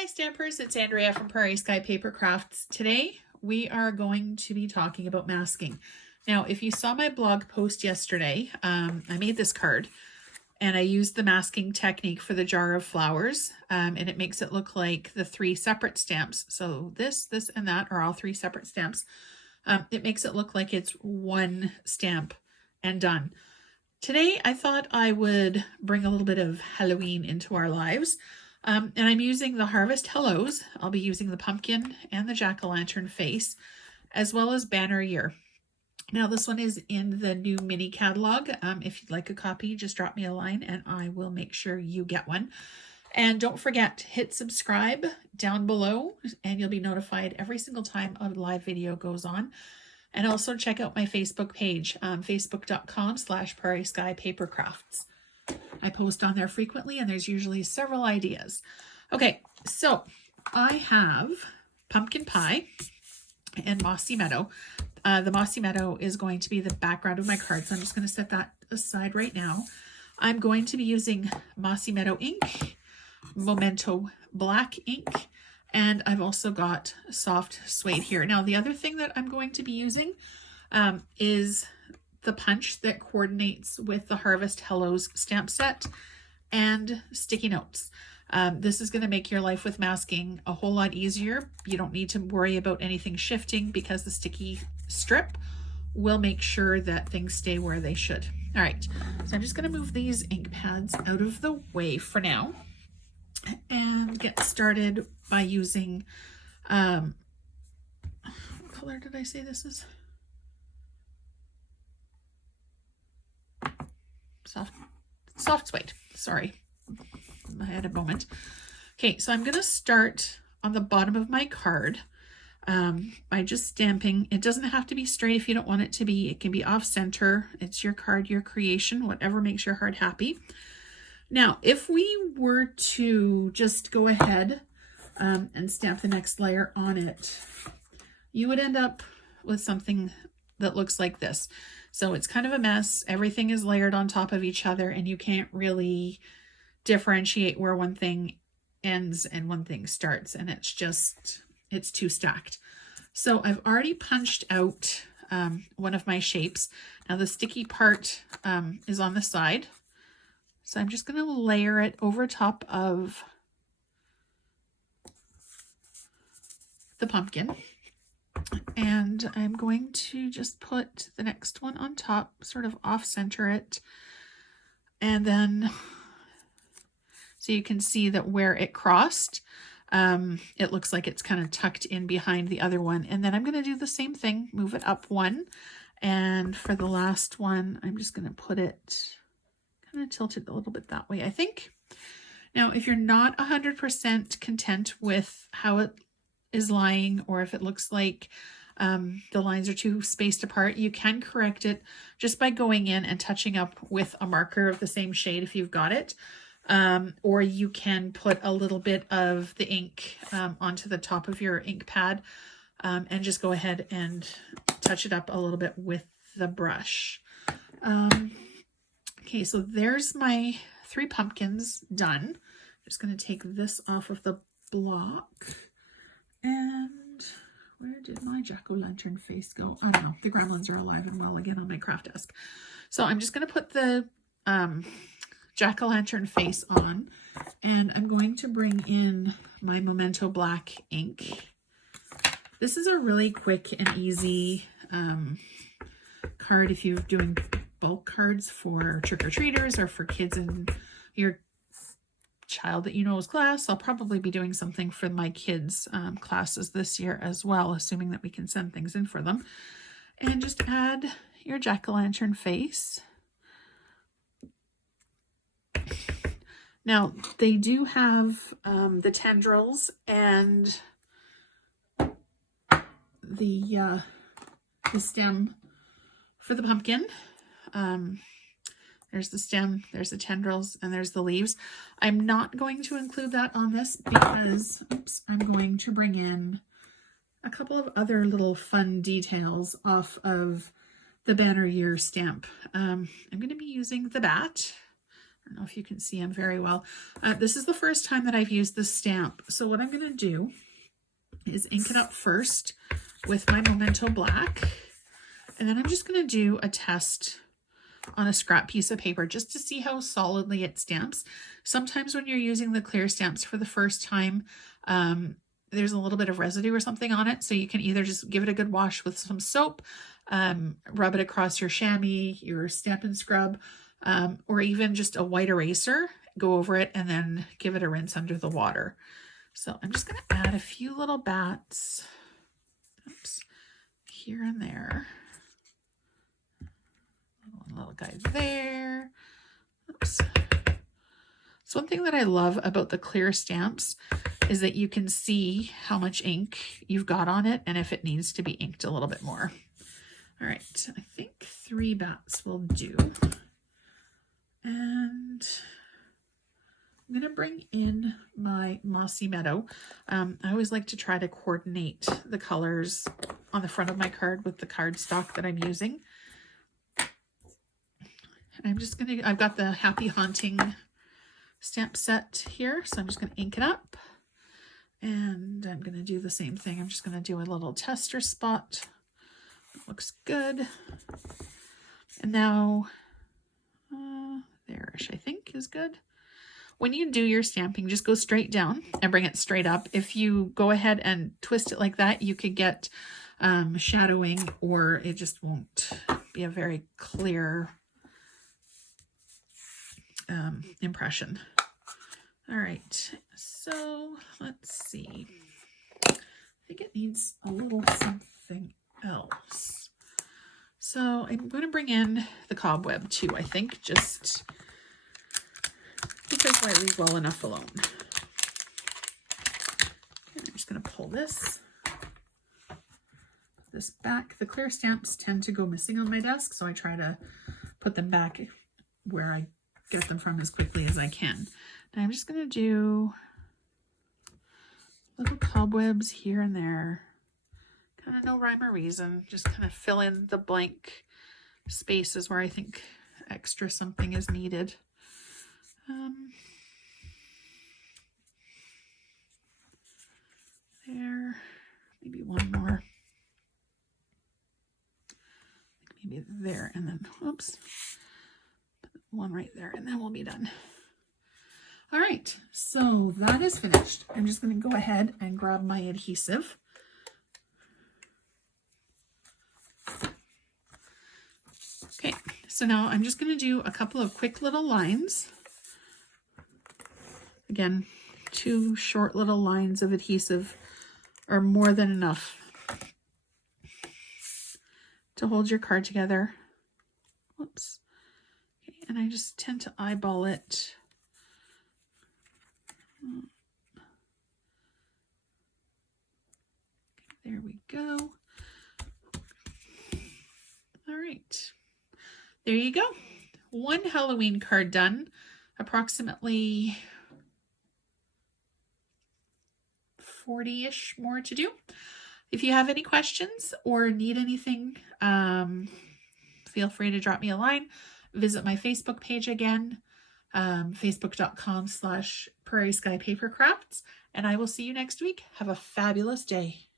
Hi Stampers, it's Andrea from Prairie Sky Paper Crafts. Today we are going to be talking about masking. Now if you saw my blog post yesterday, I made this card and I used the masking technique for the jar of flowers, and it makes it look like the three separate stamps. So this, and that are all three separate stamps. It makes it look like it's one stamp and done. Today I thought I would bring a little bit of Halloween into our lives. And I'm using the Harvest Hellos. I'll be using the pumpkin and the jack-o'-lantern face, as well as Banner Year. Now this one is in the new mini catalog. If you'd like a copy, just drop me a line and I will make sure you get one. And don't forget, hit subscribe down below and you'll be notified every single time a live video goes on. And also check out my Facebook page, facebook.com/Prairie Sky Paper Crafts. I post on there frequently and there's usually several ideas. Okay, so I have Pumpkin Pie and Mossy Meadow. The Mossy Meadow is going to be the background of my card, so I'm just going to set that aside right now. I'm going to be using Mossy Meadow ink, Memento black ink, and I've also got soft suede here. Now the other thing that I'm going to be using is the punch that coordinates with the Harvest Hellos stamp set and sticky notes. This is going to make your life with masking a whole lot easier. You don't need to worry about anything shifting because the sticky strip will make sure that things stay where they should. All right, so I'm just going to move these ink pads out of the way for now and get started by using, what color did I say this is? Soft suede. Sorry, I had a moment. Okay, so I'm going to start on the bottom of my card by just stamping. It doesn't have to be straight if you don't want it to be. It can be off center. It's your card, your creation, whatever makes your heart happy. Now, if we were to just go ahead and stamp the next layer on it, you would end up with something that looks like this. So it's kind of a mess. Everything is layered on top of each other and you can't really differentiate where one thing ends and one thing starts, and it's too stacked. So I've already punched out one of my shapes. Now the sticky part is on the side. So I'm just going to layer it over top of the pumpkin. And I'm going to just put the next one on top, sort of off center it. And then, so you can see that where it crossed, it looks like it's kind of tucked in behind the other one. And then I'm going to do the same thing, move it up one. And for the last one, I'm just going to put it, kind of tilt it a little bit that way, I think. Now, if you're not 100% content with how it is lying, or if it looks like the lines are too spaced apart, you can correct it just by going in and touching up with a marker of the same shade if you've got it. Or you can put a little bit of the ink onto the top of your ink pad and just go ahead and touch it up a little bit with the brush. Okay, so there's my three pumpkins done. I'm just going to take this off of the block. And where did my jack-o'-lantern face go? Oh no, the gremlins are alive and well again on my craft desk. So I'm just going to put the jack-o'-lantern face on, and I'm going to bring in my Memento black ink. This is a really quick and easy card if you're doing bulk cards for trick-or-treaters or for kids in your child that you know's class. I'll probably be doing something for my kids' classes this year as well, assuming that we can send things in for them. And just add your jack-o'-lantern face. Now, they do have the tendrils and the stem for the pumpkin. There's the stem, there's the tendrils, and there's the leaves. I'm not going to include that on this because, I'm going to bring in a couple of other little fun details off of the Banner Year stamp. I'm going to be using the bat, don't know if you can see him very well. This is the first time that I've used this stamp. So what I'm going to do is ink it up first with my Memento Black. And then I'm just going to do a test on a scrap piece of paper just to see how solidly it stamps. Sometimes when you're using the clear stamps for the first time, there's a little bit of residue or something on it. So you can either just give it a good wash with some soap, rub it across your chamois, your Stampin' Scrub, or even just a white eraser, go over it and then give it a rinse under the water. So I'm just going to add a few little bats, oops, here and there. One little guy there. Oops. So one thing that I love about the clear stamps is that you can see how much ink you've got on it and if it needs to be inked a little bit more. All right, I think 3 bats will do. And I'm going to bring in my Mossy Meadow. I always like to try to coordinate the colors on the front of my card with the cardstock that I'm using. And I'm just going to, I've got the Happy Haunting stamp set here, so I'm just going to ink it up. And I'm going to do the same thing. I'm just going to do a little tester spot. Looks good. And now, there-ish, I think is good. When you do your stamping, just go straight down and bring it straight up. If you go ahead and twist it like that, you could get shadowing, or it just won't be a very clear impression. All right, so let's see. I think it needs a little something else. So I'm going to bring in the cobweb too, I think, just because I leave well enough alone. Okay, I'm just going to pull this back. The clear stamps tend to go missing on my desk, so I try to put them back where I get them from as quickly as I can. Now I'm just going to do little cobwebs here and there. Kind of no rhyme or reason, just kind of fill in the blank spaces where I think extra something is needed. There, maybe one more. Maybe there, and then, whoops, one right there, and then we'll be done. All right, so that is finished. I'm just going to go ahead and grab my adhesive. Okay, so now I'm just going to do a couple of quick little lines. Again, 2 short little lines of adhesive are more than enough to hold your card together. Whoops. Okay, and I just tend to eyeball it. There we go. All right. There you go. 1 Halloween card done. Approximately 40-ish more to do. If you have any questions or need anything, feel free to drop me a line. Visit my Facebook page again, facebook.com/Prairie Sky Paper Crafts, and I will see you next week. Have a fabulous day.